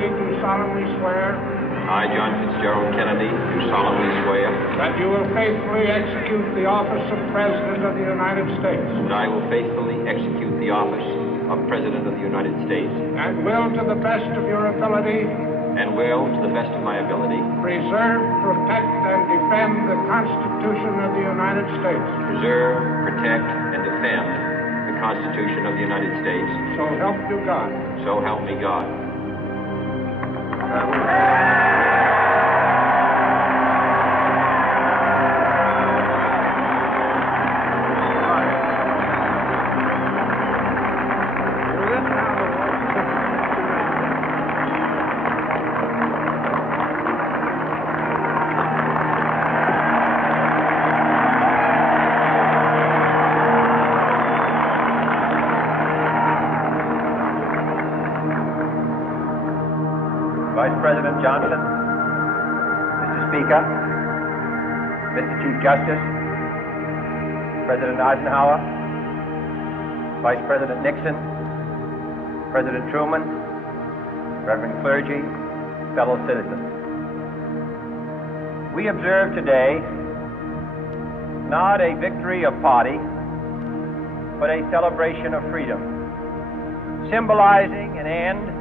Kennedy, do solemnly swear I, John Fitzgerald Kennedy, do solemnly swear that you will faithfully execute the office of President of the United States that I will faithfully execute the office of President of the United States and will, to the best of your ability, and will, to the best of my ability, preserve, protect, and defend the Constitution of the United States. preserve, protect, and defend the Constitution of the United States. So help you God. So help me God. Vice President Johnson, Mr. Speaker, Mr. Chief Justice, President Eisenhower, Vice President Nixon, President Truman, Reverend clergy, fellow citizens. We observe today not a victory of party, but a celebration of freedom, symbolizing an end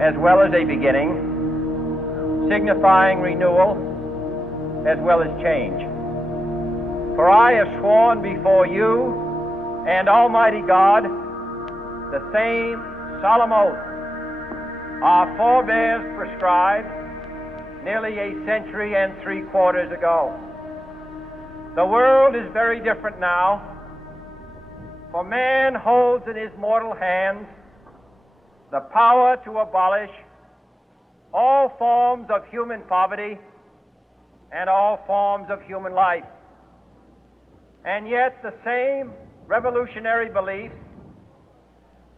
as well as a beginning, signifying renewal as well as change. For I have sworn before you and Almighty God the same solemn oath our forebears prescribed nearly a century and 3/4 ago. The world is very different now, for man holds in his mortal hands the power to abolish all forms of human poverty and all forms of human life. And yet the same revolutionary beliefs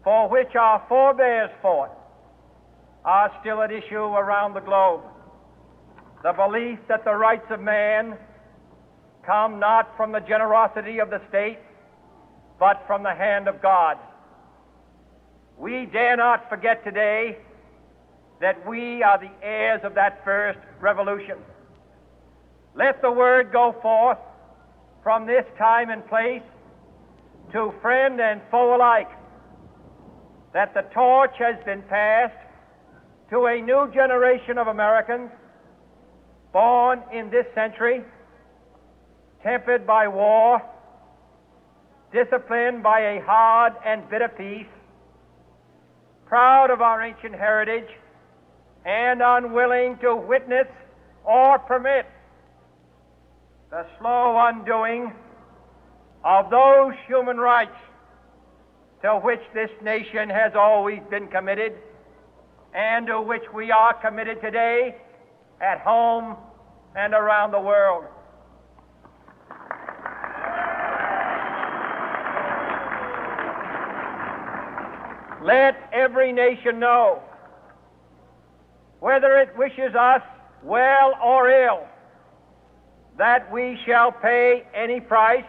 for which our forebears fought are still at issue around the globe. The belief that the rights of man come not from the generosity of the state, but from the hand of God. We dare not forget today that we are the heirs of that first revolution. Let the word go forth from this time and place to friend and foe alike that the torch has been passed to a new generation of Americans born in this century, tempered by war, disciplined by a hard and bitter peace, proud of our ancient heritage, and unwilling to witness or permit the slow undoing of those human rights to which this nation has always been committed and to which we are committed today at home and around the world. Let every nation know, whether it wishes us well or ill, that we shall pay any price,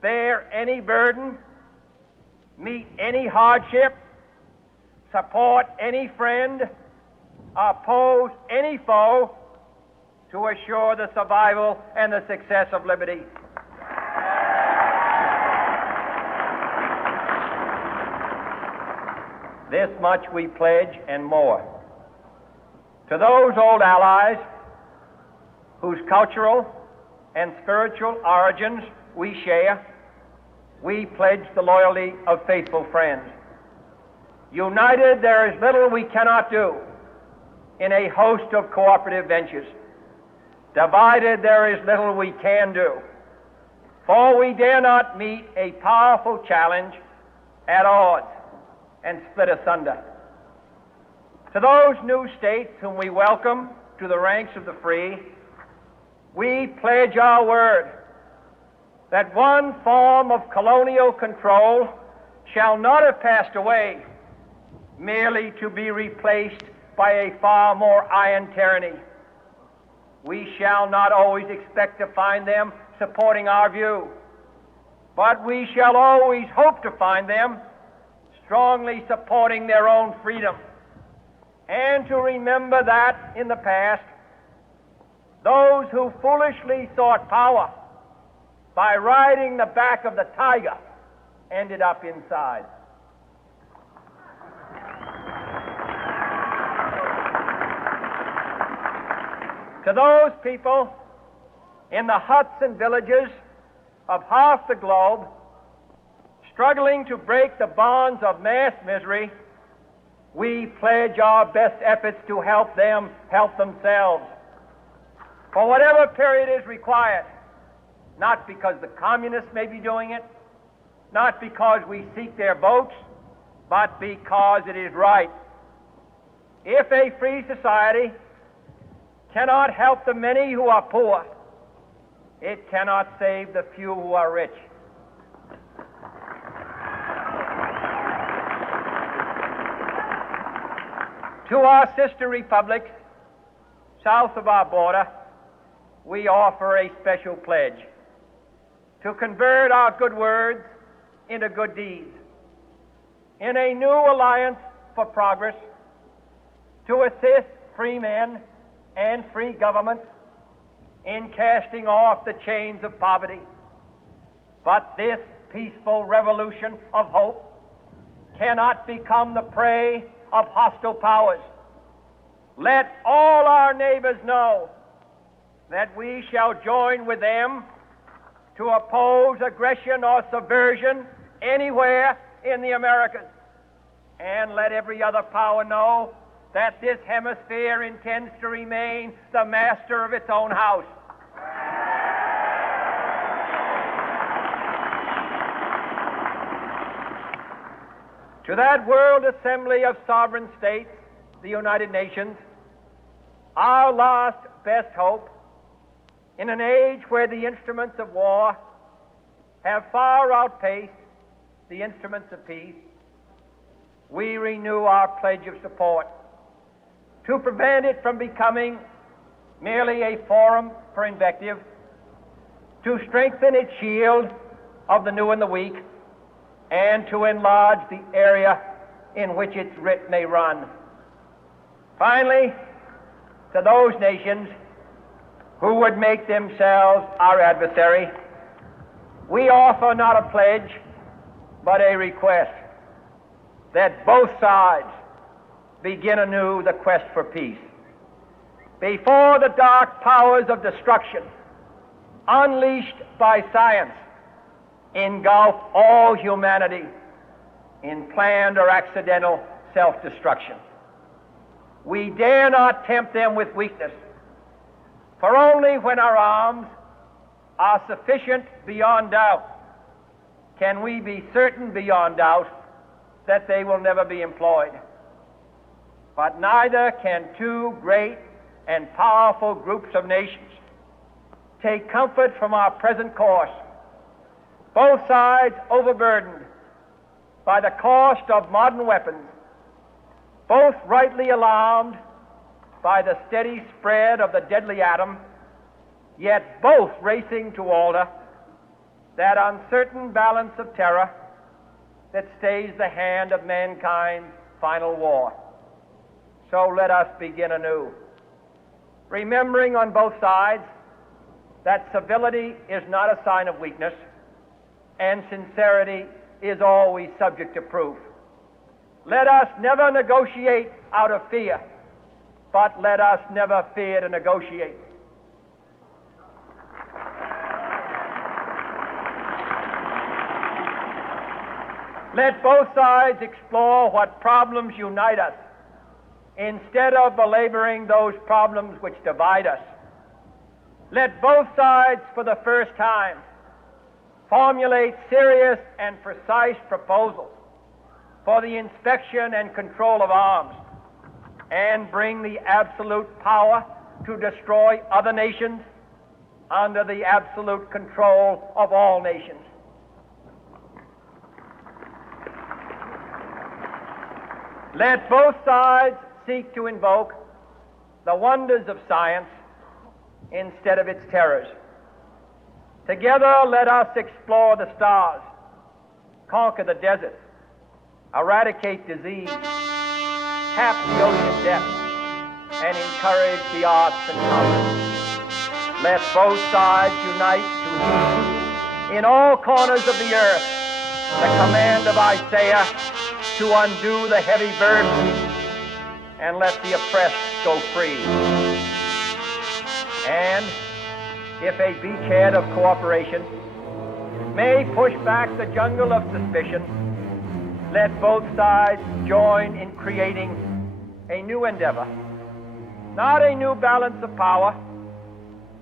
bear any burden, meet any hardship, support any friend, oppose any foe to assure the survival and the success of liberty. This much we pledge and more. To those old allies whose cultural and spiritual origins we share, we pledge the loyalty of faithful friends. United, there is little we cannot do in a host of cooperative ventures. Divided, there is little we can do, for we dare not meet a powerful challenge at odds and split asunder. To those new states whom we welcome to the ranks of the free, we pledge our word that one form of colonial control shall not have passed away merely to be replaced by a far more iron tyranny. We shall not always expect to find them supporting our view, but we shall always hope to find them strongly supporting their own freedom and to remember that in the past, those who foolishly sought power by riding the back of the tiger ended up inside. To those people in the huts and villages of half the globe struggling to break the bonds of mass misery, we pledge our best efforts to help them help themselves for whatever period is required, not because the communists may be doing it, not because we seek their votes, but because it is right. If a free society cannot help the many who are poor, it cannot save the few who are rich. To our sister republics south of our border, we offer a special pledge to convert our good words into good deeds, in a new alliance for progress, to assist free men and free governments in casting off the chains of poverty. But this peaceful revolution of hope cannot become the prey of hostile powers. Let all our neighbors know that we shall join with them to oppose aggression or subversion anywhere in the Americas. And let every other power know that this hemisphere intends to remain the master of its own house. To that World Assembly of Sovereign States, the United Nations, our last best hope, in an age where the instruments of war have far outpaced the instruments of peace, we renew our pledge of support to prevent it from becoming merely a forum for invective, to strengthen its shield of the new and the weak, and to enlarge the area in which its writ may run. Finally, to those nations who would make themselves our adversary, we offer not a pledge, but a request that both sides begin anew the quest for peace. Before the dark powers of destruction, unleashed by science, engulf all humanity in planned or accidental self-destruction, we dare not tempt them with weakness, for only when our arms are sufficient beyond doubt can we be certain beyond doubt that they will never be employed. But neither can two great and powerful groups of nations take comfort from our present course, both sides overburdened by the cost of modern weapons, both rightly alarmed by the steady spread of the deadly atom, yet both racing to alter that uncertain balance of terror that stays the hand of mankind's final war. So let us begin anew, remembering on both sides that civility is not a sign of weakness, and sincerity is always subject to proof. Let us never negotiate out of fear, but let us never fear to negotiate. Let both sides explore what problems unite us, instead of belaboring those problems which divide us. Let both sides, for the first time, formulate serious and precise proposals for the inspection and control of arms, and bring the absolute power to destroy other nations under the absolute control of all nations. Let both sides seek to invoke the wonders of science instead of its terrors. Together, let us explore the stars, conquer the deserts, eradicate disease, tap the ocean depths, and encourage the arts and commerce. Let both sides unite to heed in all corners of the earth the command of Isaiah to undo the heavy burden and let the oppressed go free. And if a beachhead of cooperation may push back the jungle of suspicion, let both sides join in creating a new endeavor, not a new balance of power,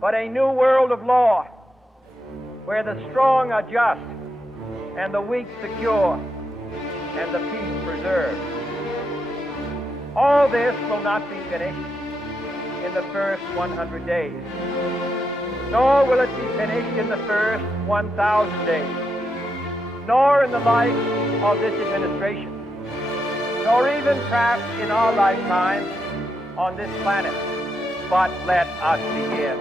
but a new world of law, where the strong are just and the weak secure and the peace preserved. All this will not be finished in the first 100 days, nor will it be finished in the first 1,000 days, nor in the life of this administration, nor even perhaps in our lifetime on this planet. But let us begin.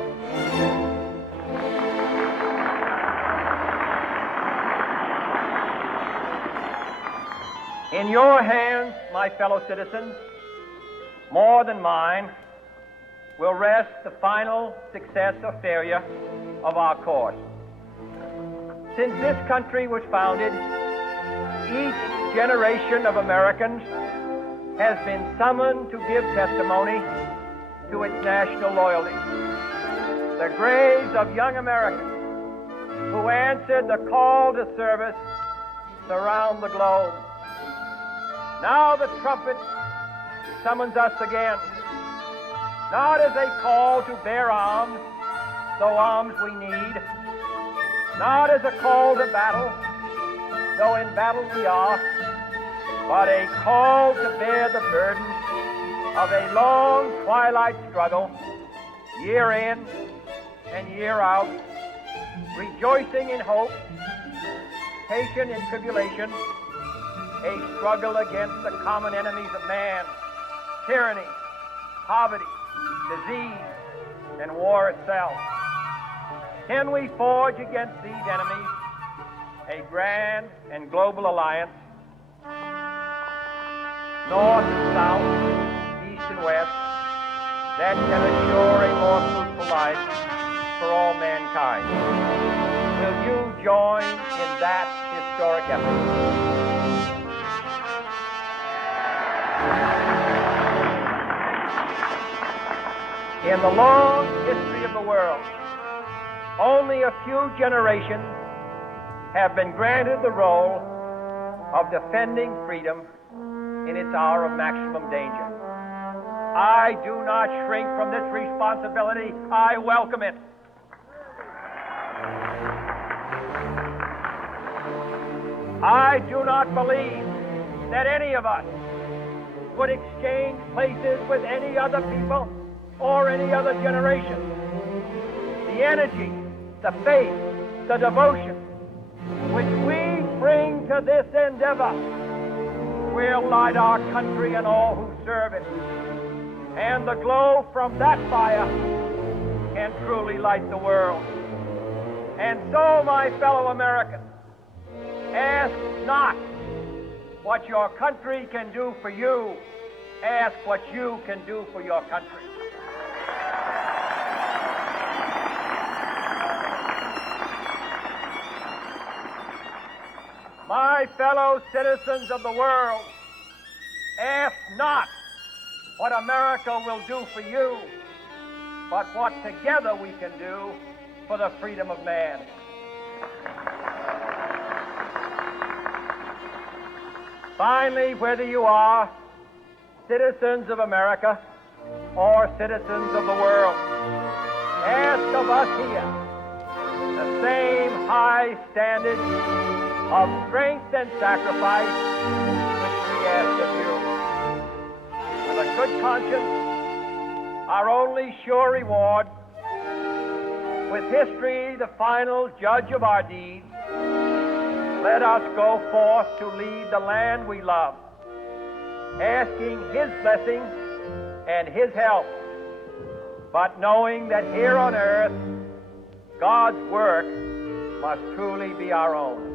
In your hands, my fellow citizens, more than mine, will rest the final success or failure of our course. Since this country was founded, each generation of Americans has been summoned to give testimony to its national loyalty. The graves of young Americans who answered the call to service surround the globe. Now the trumpet summons us again, not as a call to bear arms, though arms we need, not as a call to battle, though in battle we are, but a call to bear the burden of a long twilight struggle, year in and year out, rejoicing in hope, patient in tribulation, a struggle against the common enemies of man, tyranny, poverty, disease, and war itself. Can we forge against these enemies a grand and global alliance, north and south, east and west, that can assure a more fruitful life for all mankind? Will you join in that historic effort? In the long history of the world, only a few generations have been granted the role of defending freedom in its hour of maximum danger. I do not shrink from this responsibility. I welcome it. I do not believe that any of us would exchange places with any other people or any other generation. The energy, the faith, the devotion which we bring to this endeavor will light our country and all who serve it. And the glow from that fire can truly light the world. And so, my fellow Americans, ask not what your country can do for you. Ask what you can do for your country. My fellow citizens of the world, ask not what America will do for you, but what together we can do for the freedom of man. Finally, whether you are citizens of America or citizens of the world, ask of us here the same high standard of strength and sacrifice which we ask of you. With a good conscience, our only sure reward, with history the final judge of our deeds, let us go forth to lead the land we love, asking His blessing and His help, but knowing that here on earth, God's work must truly be our own.